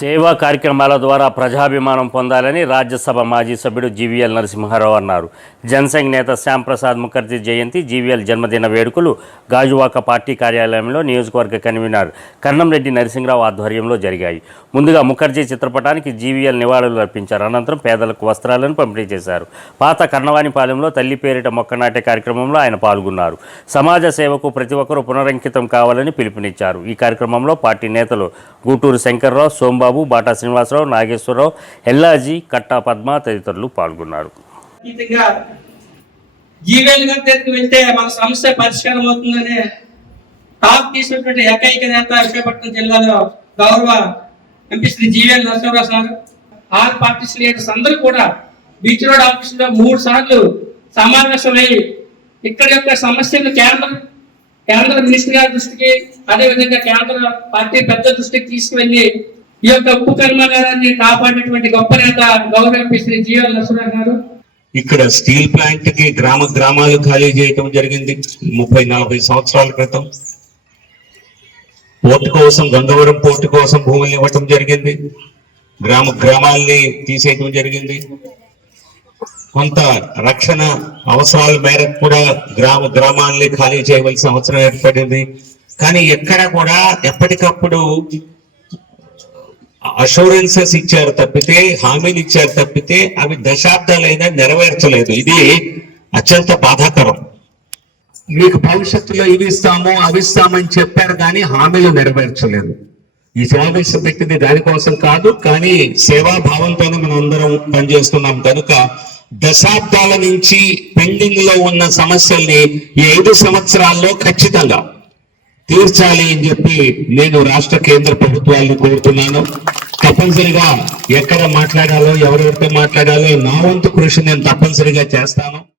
సేవా కార్యక్రమాల ద్వారా ప్రజాభిమానం పొందాలని రాజ్యసభ మాజీ సభ్యుడు జీవీఎల్ నరసింహారావు అన్నారు. జనసంఘ్ నేత శ్యాంప్రసాద్ ముఖర్జీ జయంతి, జీవీఎల్ జన్మదిన వేడుకలు గాజువాక పార్టీ కార్యాలయంలో నియోజకవర్గ కన్వీనర్ కన్నంరెడ్డి నరసింహరావు ఆధ్వర్యంలో జరిగాయి. ముందుగా ముఖర్జీ చిత్రపటానికి జీవీఎల్ నివాళులు అర్పించారు. అనంతరం పేదలకు వస్త్రాలను పంపిణీ చేశారు. పాత కర్ణవానిపాలెంలో తల్లి పేరిట మొక్క నాటే కార్యక్రమంలో ఆయన పాల్గొన్నారు. సమాజ సేవకు ప్రతి ఒక్కరూ పునరంకితం కావాలని పిలుపునిచ్చారు. ఈ కార్యక్రమంలో పార్టీ నేతలు గూటూరు శంకర్రావు, సోంబాబు, బాటా శ్రీనివాసరావు, నాగేశ్వరరావు, ఎల్లాజీ, కట్టా పద్మ తదితరులు పాల్గొన్నారు. జీవీఎల్ గారి దగ్గరికి వెళ్తే మన సమస్య పరిష్కారం అవుతుందనే టాప్ తీసినటువంటి ఏకైక నేత విశాఖపట్నం జిల్లాలో గౌరవ MP Shri GVL Narasimharao sir. All parties leaders అందరూ కూడా బీచ్ రోడ్ ఆఫీస్ లో 3 సార్లు సమావేశమై ఇక్కడ యొక్క సమస్యలు కేంద్ర మినిస్టర్ గారి దృష్టికి, అదేవిధంగా కేంద్ర పార్టీ పెద్ద దృష్టికి తీసుకువెళ్ళి ఈ యొక్క ఉప్పు కర్మాగారాన్ని కాపాడినటువంటి గొప్ప నేత గౌరవ ఎంపీ శ్రీ జీవీఎల్ నరసింహారావు గారు. ఇక్కడ స్టీల్ ప్లాంట్ కి గ్రామాలు ఖాళీ చేయటం జరిగింది 30-40 సంవత్సరాల క్రితం. పోర్టు కోసం, గంగవరం పోర్టు కోసం భూములు ఇవ్వటం జరిగింది. గ్రామాల్ని తీసేయటం జరిగింది. కొంత రక్షణ అవసరాల మేరకు కూడా గ్రామాల్ని ఖాళీ చేయవలసిన అవసరం ఏర్పడింది. కానీ ఎక్కడ కూడా ఎప్పటికప్పుడు అష్యూరెన్సెస్ ఇచ్చారు తప్పితే, హామీలు ఇచ్చారు తప్పితే అవి దశాబ్దాలైనా నెరవేర్చలేదు. ఇది అత్యంత బాధాకరం. మీకు భవిష్యత్తులో ఇవి ఇస్తాము అవి ఇస్తామని చెప్పారు కానీ హామీలు నెరవేర్చలేదు. ఈ సమావేశం పెట్టింది దానికోసం కాదు, కానీ సేవాభావంతోనే మనం అందరం పనిచేస్తున్నాం కనుక దశాబ్దాల నుంచి పెండింగ్ లో ఉన్న సమస్యల్ని ఈ 5 సంవత్సరాల్లో ఖచ్చితంగా తీర్చాలి అని చెప్పి నేను రాష్ట్ర కేంద్ర ప్రభుత్వాలను కోరుతున్నాను. తప్పనిసరిగా ఎక్కడ మాట్లాడాలో, ఎవరెవరితో మాట్లాడాలో నా వంతు కృషి నేను తప్పనిసరిగా చేస్తాను.